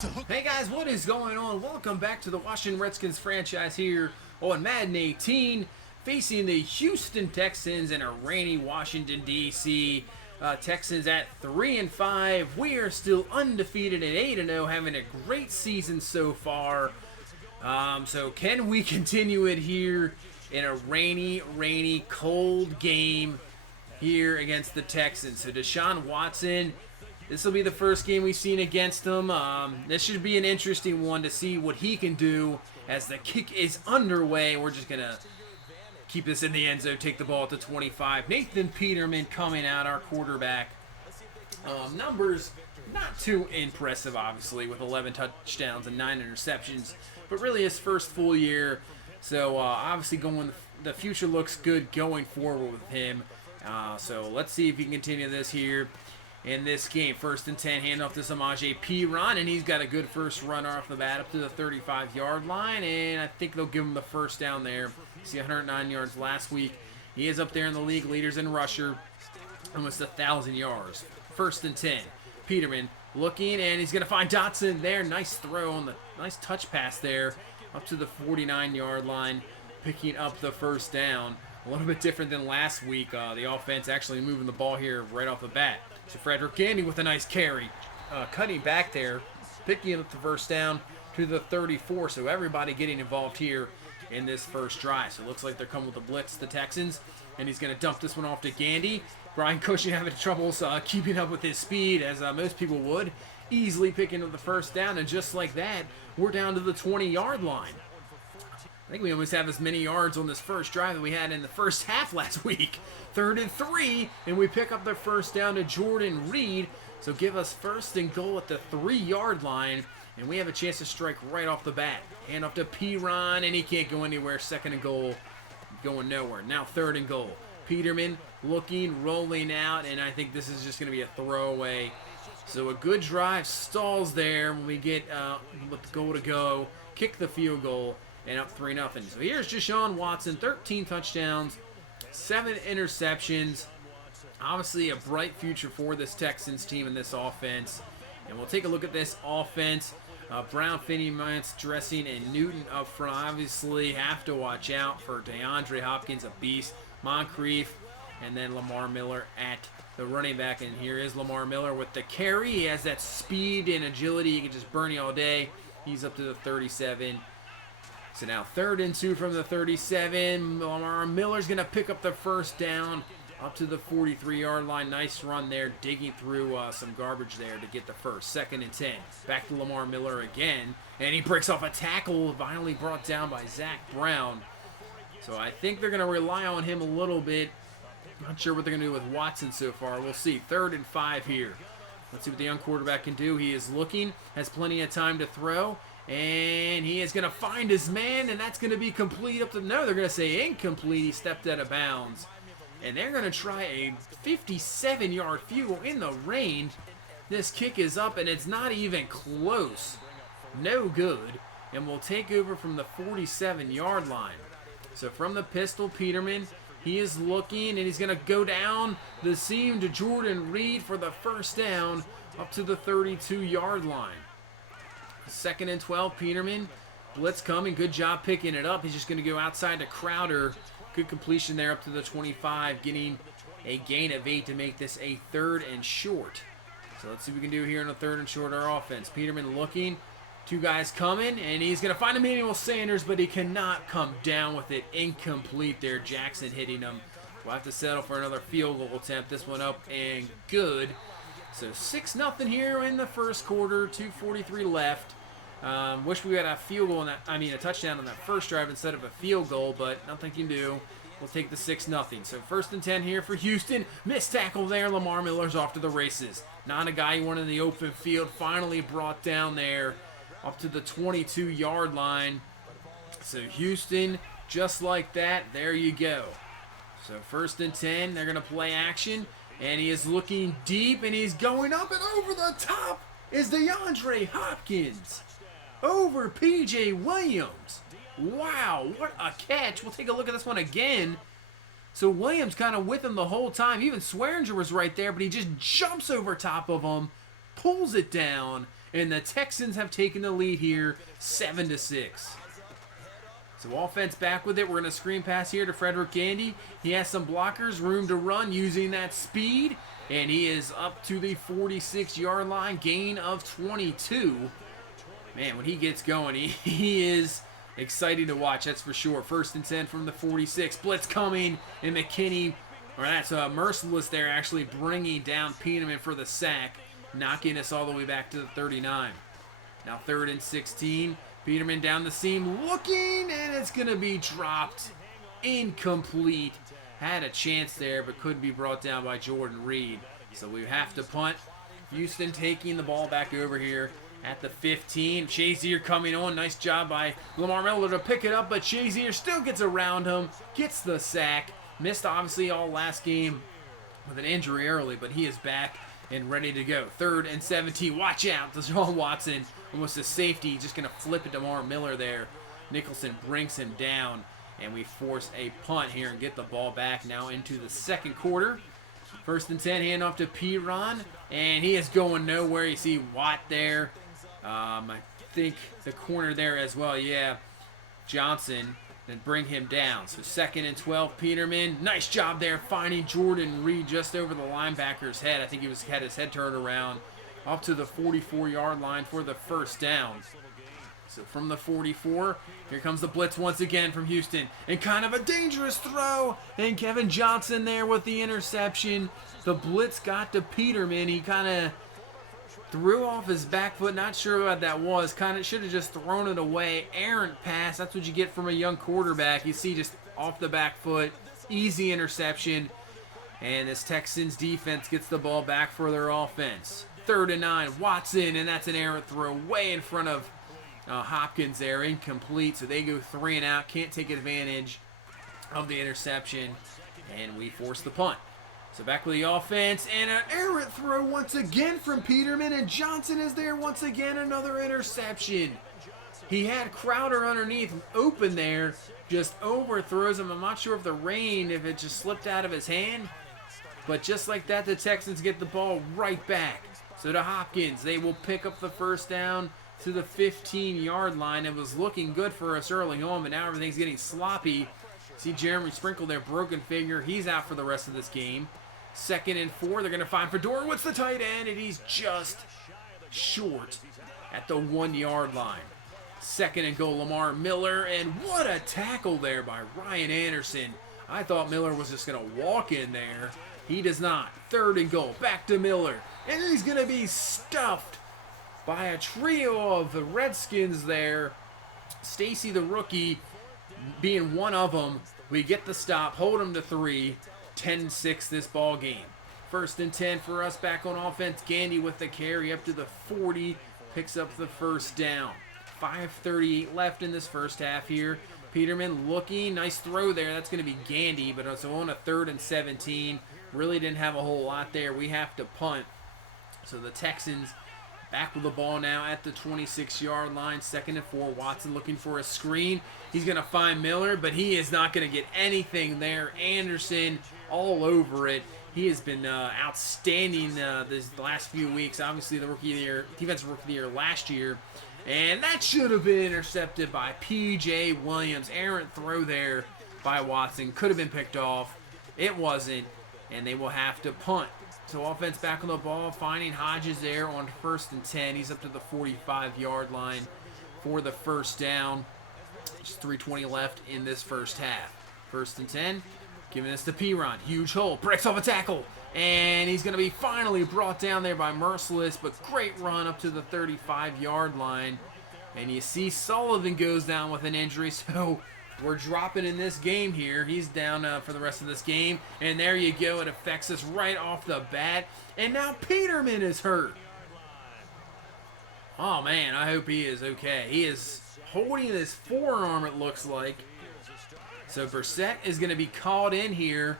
Hey guys, what is going on? Welcome back to the Washington Redskins franchise here on Madden 18, facing the Houston Texans in a rainy Washington, D.C. Texans at 3-5. We are still undefeated at 8-0, having a great season so far. So can we continue it here in a rainy, cold game here against the Texans? So Deshaun Watson, this will be the first game we've seen against him. This should be an interesting one to see what he can do as the kick is underway. We're just going to keep this in the end zone, take the ball at the 25. Nathan Peterman coming out, our quarterback. Numbers not too impressive, obviously, with 11 touchdowns and 9 interceptions, but really his first full year. So obviously the future looks good going forward with him. So let's see if he can continue this here in this game. 1st and 10, handoff to Samaje Perine, and he's got a good first runner off the bat up to the 35-yard line, and I think they'll give him the first down there. See, 109 yards last week. He is up there in the league leaders in rusher, almost 1,000 yards. 1st and 10, Peterman looking, and he's going to find Dotson there. Nice throw on the nice touch pass there up to the 49-yard line, picking up the first down. A little bit different than last week. The offense actually moving the ball here right off the bat. So Frederick Gandy with a nice carry. Cutting back there, picking up the first down to the 34. So everybody getting involved here in this first drive. So it looks like they're coming with a blitz, the Texans. And he's going to dump this one off to Gandy. Brian Cushing having troubles keeping up with his speed, as most people would. Easily picking up the first down. And just like that, we're down to the 20-yard line. I think we almost have as many yards on this first drive that we had in the first half last week. 3rd and 3, and we pick up the first down to Jordan Reed. So give us 1st and goal at the 3-yard line, and we have a chance to strike right off the bat. Hand off to Perine, and he can't go anywhere. 2nd and goal, going nowhere. Now 3rd and goal. Peterman looking, rolling out, and I think this is just going to be a throwaway. So a good drive stalls there when we get with the goal to go, kick the field goal, and up 3-0. So here's Deshaun Watson, 13 touchdowns, 7 interceptions. Obviously a bright future for this Texans team and this offense. And we'll take a look at this offense. Brown, Finney, Mance, Dressing, and Newton up front. Obviously have to watch out for DeAndre Hopkins, a beast, Moncrief, and then Lamar Miller at the running back. And here is Lamar Miller with the carry. He has that speed and agility. He can just burn you all day. He's up to the 37. So now 3rd and 2 from the 37. Lamar Miller's going to pick up the first down up to the 43-yard line. Nice run there, digging through some garbage there to get the first. 2nd and 10. Back to Lamar Miller again. And he breaks off a tackle, finally brought down by Zach Brown. So I think they're going to rely on him a little bit. Not sure what they're going to do with Watson so far. We'll see. 3rd and 5 here. Let's see what the young quarterback can do. He is looking, has plenty of time to throw. And he is going to find his man, and that's going to be complete up to, no, they're going to say incomplete. He stepped out of bounds. And they're going to try a 57-yard field goal in the rain. This kick is up, and it's not even close. No good. And we'll take over from the 47-yard line. So from the pistol, Peterman, he is looking, and he's going to go down the seam to Jordan Reed for the first down up to the 32-yard line. 2nd and 12, Peterman. Blitz coming. Good job picking it up. He's just going to go outside to Crowder. Good completion there up to the 25, getting a gain of 8 to make this a 3rd and short. So let's see what we can do here in a 3rd and short, our offense. Peterman looking. 2 guys coming, and he's going to find Emmanuel Sanders, but he cannot come down with it. Incomplete there. Jackson hitting him. We'll have to settle for another field goal attempt. This one up and good. So 6-0 here in the first quarter. 2:43 left. Wish we had a field goal, a touchdown on that first drive instead of a field goal, but nothing can do. We'll take the 6-0. So 1st and 10 here for Houston. Missed tackle there. Lamar Miller's off to the races. Not a guy you want in the open field. Finally brought down there up to the 22-yard line. So Houston, just like that, there you go. So 1st and 10, they're going to play action. And he is looking deep, and he's going up and over the top is DeAndre Hopkins over P.J. Williams. Wow, what a catch. We'll take a look at this one again. So Williams kind of with him the whole time. Even Swearinger was right there, but he just jumps over top of him, pulls it down, and the Texans have taken the lead here 7-6. So offense back with it. We're going to screen pass here to Frederick Gandy. He has some blockers, room to run using that speed. And he is up to the 46-yard line, gain of 22. Man, when he gets going, he is exciting to watch, that's for sure. 1st and 10 from the 46. Blitz coming, and McKinney, or that's Merciless there, actually bringing down Peterman for the sack, knocking us all the way back to the 39. Now 3rd and 16. Peterman down the seam looking, and it's going to be dropped. Incomplete. Had a chance there, but couldn't be brought down by Jordan Reed. So we have to punt. Houston taking the ball back over here at the 15. Shazier coming on. Nice job by Lamar Miller to pick it up, but Shazier still gets around him, gets the sack. Missed, obviously, all last game with an injury early, but he is back and ready to go. 3rd and 17. Watch out. Deshaun Watson, almost a safety, just going to flip it to Lamar Miller there. Nicholson brings him down, and we force a punt here and get the ball back now into the second quarter. 1st and 10, hand off to Piron, and he is going nowhere. You see Watt there. I think the corner there as well, yeah. Johnson, then bring him down. So 2nd and 12, Peterman. Nice job there finding Jordan Reed just over the linebacker's head. I think he had his head turned around up to the 44-yard line for the 1st down. So from the 44, here comes the blitz once again from Houston. And kind of a dangerous throw. And Kevin Johnson there with the interception. The blitz got to Peterman. He kind of threw off his back foot. Not sure what that was. Kind of should have just thrown it away. Errant pass. That's what you get from a young quarterback. You see just off the back foot. Easy interception. And this Texans defense gets the ball back for their offense. 3rd and 9. Watson. And that's an errant throw way in front of Hopkins there, incomplete, so they go 3 and out, can't take advantage of the interception, and we force the punt. So back with the offense, and an errant throw once again from Peterman, and Johnson is there once again, another interception. He had Crowder underneath open there, just overthrows him. I'm not sure if the rain, if it just slipped out of his hand, but just like that, the Texans get the ball right back. So to Hopkins, they will pick up the 1st down to the 15-yard line. It was looking good for us early on, but now everything's getting sloppy. See Jeremy Sprinkle there, broken finger. He's out for the rest of this game. 2nd and 4. They're going to find Fedorowicz, the tight end, and he's just short at the 1-yard line. 2nd and goal, Lamar Miller, and what a tackle there by Ryan Anderson. I thought Miller was just going to walk in there. He does not. 3rd and goal, back to Miller, and he's going to be stuffed by a trio of the Redskins there. Stacy, the rookie, being one of them. We get the stop, hold him to 3, 10-6 this ball game. 1st and 10 for us back on offense. Gandy with the carry up to the 40, picks up the 1st down. 5:38 left in this first half here. Peterman looking, nice throw there. That's going to be Gandy, but it's on a 3rd and 17. Really didn't have a whole lot there. We have to punt. So the Texans back with the ball now at the 26-yard line. 2nd and 4. Watson looking for a screen. He's going to find Miller, but he is not going to get anything there. Anderson all over it. He has been outstanding this last few weeks. Obviously, the Rookie of the Year, Defensive Rookie of the Year last year. And that should have been intercepted by P.J. Williams. Errant throw there by Watson. Could have been picked off. It wasn't. And they will have to punt. So offense back on the ball, finding Hodges there on 1st and 10. He's up to the 45-yard line for the 1st down. Just 3:20 left in this first half. 1st and 10, giving this to Piron. Huge hole, breaks off a tackle, and he's going to be finally brought down there by Merciless, but great run up to the 35-yard line. And you see Sullivan goes down with an injury, so we're dropping in this game here. He's down for the rest of this game. And there you go. It affects us right off the bat. And now Peterman is hurt. Oh, man, I hope he is okay. He is holding his forearm, it looks like. So Brissett is going to be called in here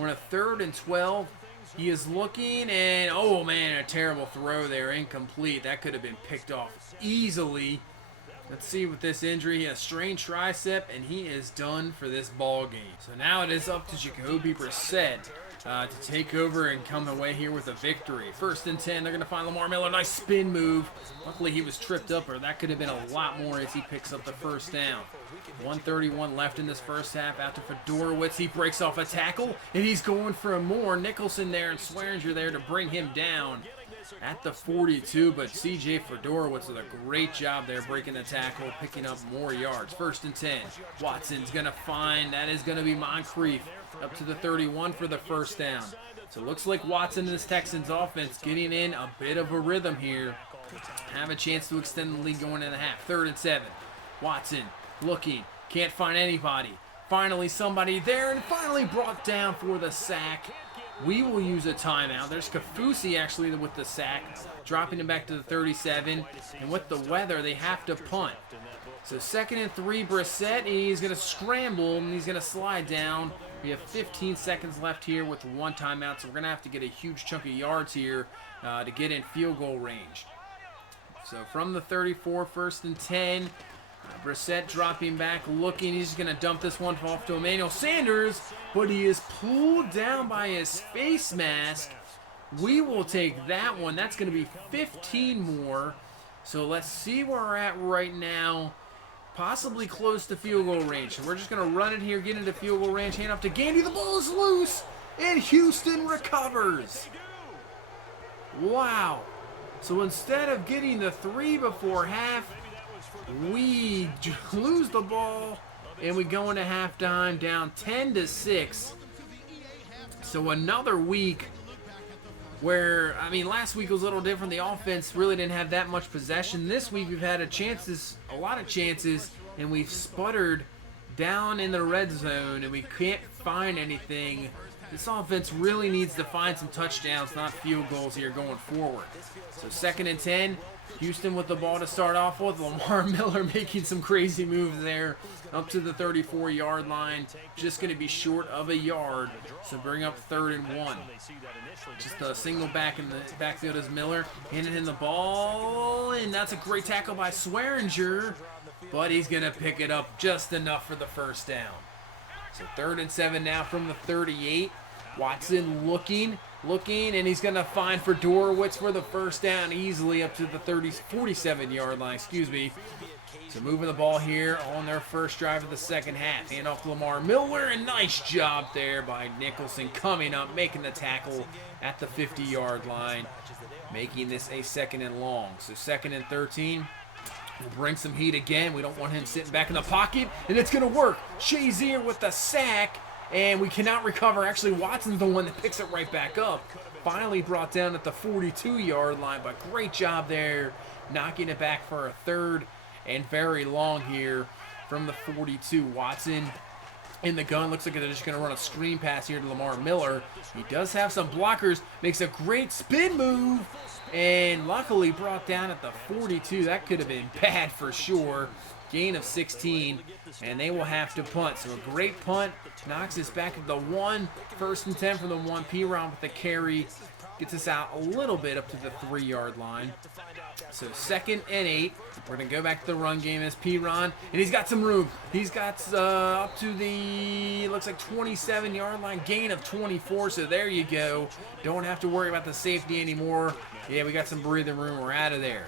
on a 3rd and 12. He is looking, and, oh, man, a terrible throw there. Incomplete. That could have been picked off easily. Let's see with this injury. He has strained tricep, and he is done for this ball game. So now it is up to Jacoby Brissett to take over and come away here with a victory. 1st and 10, they're going to find Lamar Miller. Nice spin move. Luckily, he was tripped up, or that could have been a lot more as he picks up the first down. 1:31 left in this first half. Out to Fedorowicz. He breaks off a tackle, and he's going for more. Nicholson there and Swearinger there to bring him down at the 42, but C.J. Fedorowicz with a great job there breaking the tackle, picking up more yards. 1st and 10. Watson's going to find, that is going to be Moncrief up to the 31 for the first down. So it looks like Watson and this Texans offense getting in a bit of a rhythm here. Have a chance to extend the lead going into the half. 3rd and 7. Watson looking, can't find anybody. Finally somebody there, and finally brought down for the sack. We will use a timeout. There's Kafusi actually with the sack, dropping him back to the 37. And with the weather, they have to punt. So 2nd and 3, Brissett, he's going to scramble, and he's going to slide down. We have 15 seconds left here with 1 timeout, so we're going to have to get a huge chunk of yards here to get in field goal range. So from the 34, 1st and 10, Brissett dropping back, looking. He's going to dump this one off to Emmanuel Sanders, but he is pulled down by his face mask. We will take that one. That's going to be 15 more. So let's see where we're at right now. Possibly close to field goal range. So we're just going to run it here, get into field goal range, hand off to Gandy. The ball is loose, and Houston recovers. Wow. So instead of getting the 3 before half, we lose the ball, and we go into halftime down 10-6. So another week where, I mean, last week was a little different. The offense really didn't have that much possession. This week we've had a lot of chances, and we've sputtered down in the red zone, and we can't find anything. This offense really needs to find some touchdowns, not field goals here going forward. So 2nd and 10. Houston with the ball to start off with. Lamar Miller making some crazy moves there up to the 34-yard line. Just going to be short of a yard. So bring up 3rd and 1. Just a single back in the backfield is Miller. Handing him the ball. And that's a great tackle by Swearinger. But he's going to pick it up just enough for the first down. So 3rd and 7 now from the 38. Watson looking, and he's going to find Fedorowicz for the first down easily up to the 47-yard line, So moving the ball here on their first drive of the second half. Hand off to Lamar Miller, and nice job there by Nicholson coming up, making the tackle at the 50-yard line, making this a 2nd and long. So 2nd and 13. We'll bring some heat again. We don't want him sitting back in the pocket, and it's going to work. Shazier with the sack, and we cannot recover. Actually, Watson's the one that picks it right back up. Finally brought down at the 42-yard line, but great job there, knocking it back for a 3rd and very long here from the 42. Watson in the gun. Looks like they're just going to run a screen pass here to Lamar Miller. He does have some blockers. Makes a great spin move. And luckily brought down at the 42. That could have been bad for sure. Gain of 16. And they will have to punt. So a great punt. Knocks us back at the 1. 1st and 10 from the 1. P-Ron with the carry. Gets us out a little bit up to the 3-yard line. So 2nd and 8. We're going to go back to the run game as P-Ron. And he's got some room. He's got up to the, looks like 27-yard line. Gain of 24. So there you go. Don't have to worry about the safety anymore. Yeah, we got some breathing room. We're out of there.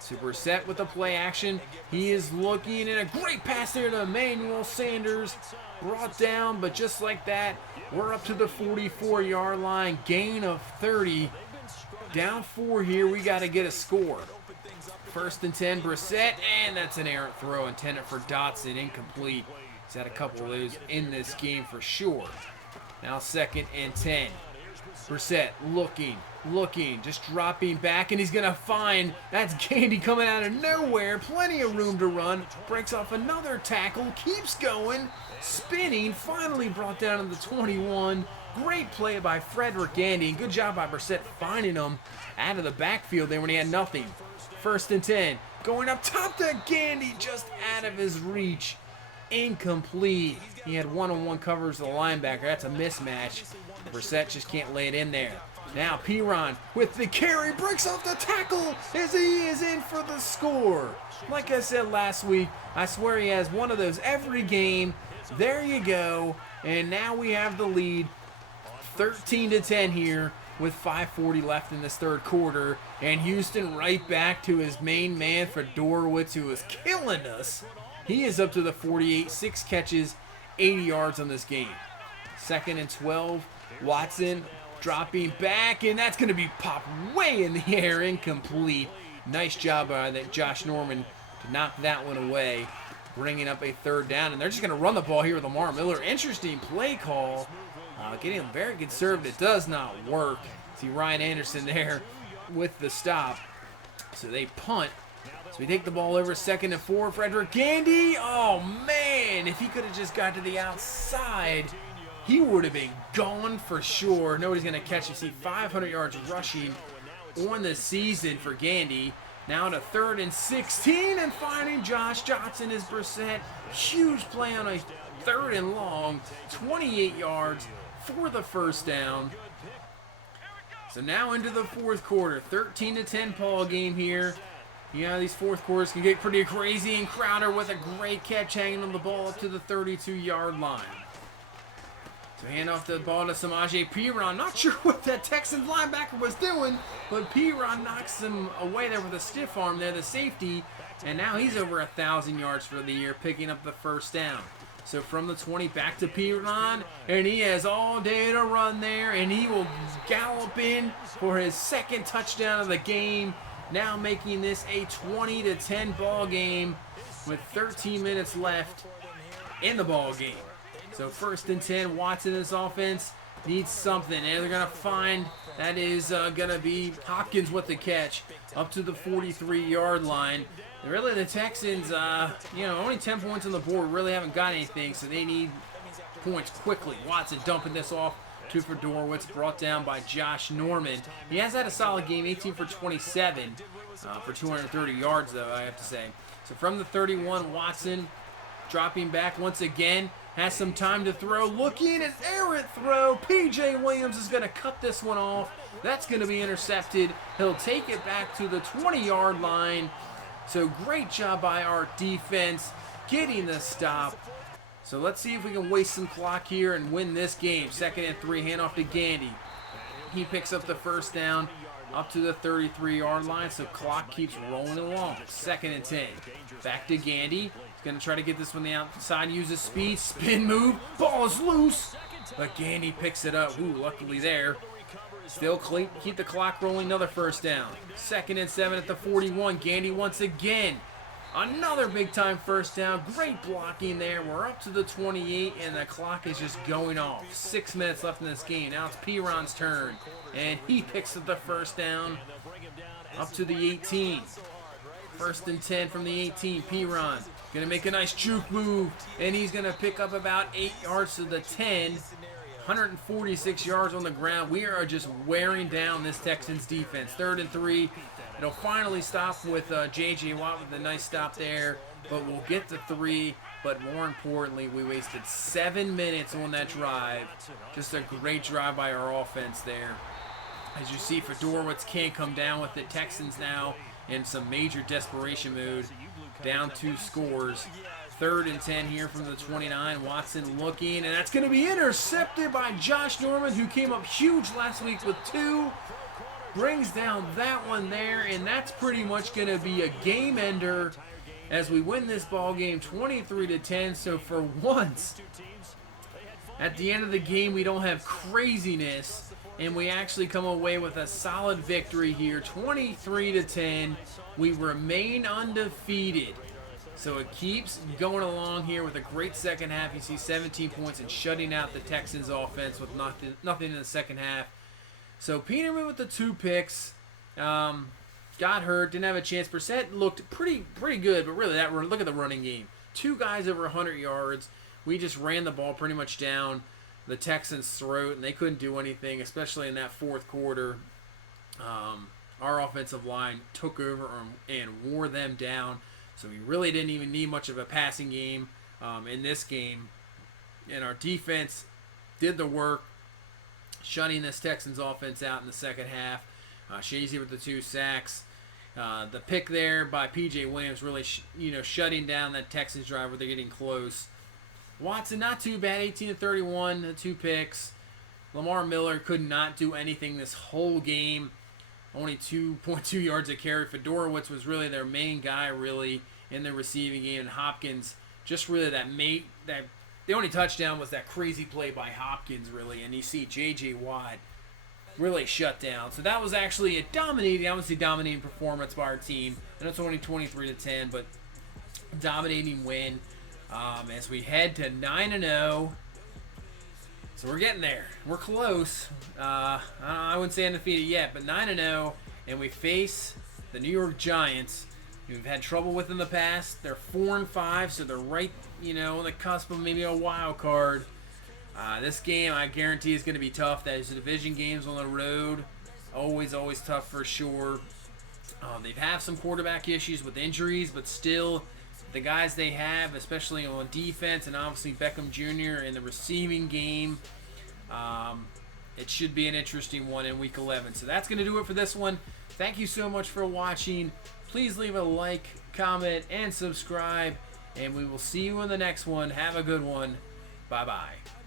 Super set with the play action. He is looking, and a great pass there to Emmanuel Sanders. Brought down, but just like that, we're up to the 44-yard line. Gain of 30. Down 4 here. We got to get a score. 1st and 10, Brissett, and that's an errant throw intended for Dotson. Incomplete. He's had a couple of those in this game for sure. Now 2nd and 10. Brissett looking, just dropping back, and he's going to find, that's Gandy coming out of nowhere. Plenty of room to run. Breaks off another tackle, keeps going, spinning, finally brought down to the 21. Great play by Frederick Gandy, and good job by Brissett finding him out of the backfield there when he had nothing. 1st and 10, going up top to Gandy, just out of his reach. Incomplete. He had one-on-one coverage of the linebacker. That's a mismatch. Brissett just can't lay it in there. Now P-Ron with the carry, breaks off the tackle as he is in for the score. Like I said last week, I swear he has one of those every game. There you go. And now we have the lead. 13-10 here with 5:40 left in this third quarter, and Houston right back to his main man Fedorowicz, who is killing us. He is up to the 48, 6 catches, 80 yards on this game. 2nd and 12, Watson dropping back, and that's going to be popped way in the air, incomplete. Nice job by that Josh Norman to knock that one away, bringing up a 3rd down, and they're just going to run the ball here with Lamar Miller. Interesting play call. Getting very conservative. It does not work. See Ryan Anderson there with the stop. So they punt. So we take the ball over 2nd and 4. Frederick Gandy. Oh, man. If he could have just got to the outside, he would have been gone for sure. Nobody's going to catch him. See 500 yards rushing on the season for Gandy. Now to 3rd and 16 and finding Josh Johnson is Brissett. Huge play on a 3rd and long. 28 yards for the 1st down. So now into the 4th quarter. 13-10 ball game here. You know, these 4th quarters can get pretty crazy, and Crowder with a great catch hanging on the ball up to the 32-yard line. So hand off the ball to Samaje Perine. Not sure what that Texans linebacker was doing, but Perine knocks him away there with a stiff arm there, the safety, and now he's over 1,000 yards for the year, picking up the 1st down. So from the 20 back to Perine, and he has all day to run there, and he will gallop in for his 2nd touchdown of the game, now making this a 20-10 ball game with 13 minutes left in the ball game. So 1st and 10, Watson, this offense needs something, and they're going to find that is going to be Hopkins with the catch up to the 43-yard line. Really, the Texans, only 10 points on the board, really haven't got anything, so they need points quickly. Watson dumping this off to Fedorowicz, brought down by Josh Norman. He has had a solid game, 18 for 27 for 230 yards, though, I have to say. So from the 31, Watson dropping back once again, has some time to throw, looking, an errant throw. P.J. Williams is going to cut this one off. That's going to be intercepted. He'll take it back to the 20-yard line. So great job by our defense getting the stop. So let's see if we can waste some clock here and win this game. 2nd and 3, handoff to Gandy. He picks up the 1st down up to the 33-yard line, so clock keeps rolling along. 2nd and 10. Back to Gandy. He's going to try to get this one the outside, uses speed, spin move, ball is loose. But Gandy picks it up. Ooh, luckily there. Still keep the clock rolling, another 1st down. 2nd and 7 at the 41. Gandy once again. Another big-time 1st down. Great blocking there. We're up to the 28, and the clock is just going off. 6 minutes left in this game. Now it's Perine's turn, and he picks up the 1st down up to the 18. 1st and 10 from the 18. Perine going to make a nice juke move, and he's going to pick up about 8 yards to the 10. 146 yards on the ground. We are just wearing down this Texans defense. 3rd and 3. It'll finally stop with J.J. Watt with a nice stop there, but we'll get to 3. But more importantly, we wasted 7 minutes on that drive. Just a great drive by our offense there. As you see, Fedorowicz can't come down with the Texans now in some major desperation mode. Down 2 scores. 3rd and 10 here from the 29. Watson looking, and that's going to be intercepted by Josh Norman, who came up huge last week with 2. Brings down that one there, and that's pretty much going to be a game ender as we win this ball game 23-10. So for once, at the end of the game, we don't have craziness, and we actually come away with a solid victory here, 23-10. We remain undefeated. So it keeps going along here with a great 2nd half. You see 17 points and shutting out the Texans offense with nothing in the 2nd half. So Peterman with the 2 picks, got hurt, didn't have a chance. Brissett looked pretty good, but really look at the running game. 2 guys over 100 yards. We just ran the ball pretty much down the Texans' throat, and they couldn't do anything, especially in that 4th quarter. Our offensive line took over and wore them down. So we really didn't even need much of a passing game in this game. And our defense did the work, shutting this Texans offense out in the 2nd half. Shazy with the 2 sacks. The pick there by P.J. Williams really shutting down that Texans drive where they're getting close. Watson, not too bad, 18-31, the 2 picks. Lamar Miller could not do anything this whole game. Only 2.2 yards a carry. Fedorowicz was really their main guy, really, in the receiving game. And Hopkins, just really that the only touchdown was that crazy play by Hopkins, really. And you see J.J. Watt really shut down. So that was actually a dominating performance by our team. And it's only 23-10, but dominating win as we head to 9-0. So we're getting there. We're close. I wouldn't say undefeated yet, but 9-0, and we face the New York Giants. We've had trouble with in the past. They're 4-5, so they're right, on the cusp of maybe a wild card. This game, I guarantee, is going to be tough. That is the division games on the road. Always tough for sure. They've had some quarterback issues with injuries, but still, the guys they have, especially on defense, and obviously Beckham Jr. in the receiving game, it should be an interesting one in Week 11. So that's going to do it for this one. Thank you so much for watching. Please leave a like, comment, and subscribe, and we will see you in the next one. Have a good one. Bye-bye.